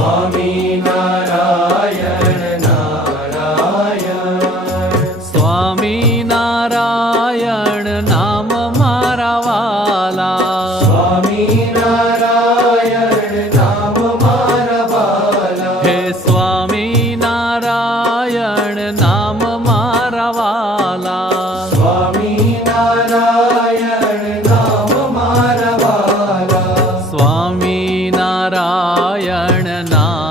સ્વામિનારાયણ નારાયણ. સ્વામિનારાયણ નામ મારા વાલા. સ્વામિનારાયણ નામ મારા વાલા. હે સ્વામિનારાયણ નામ મારા વાલા. સ્વામિનારાયણ નામ મારા વાલા. સ્વામિનારાયણ નામ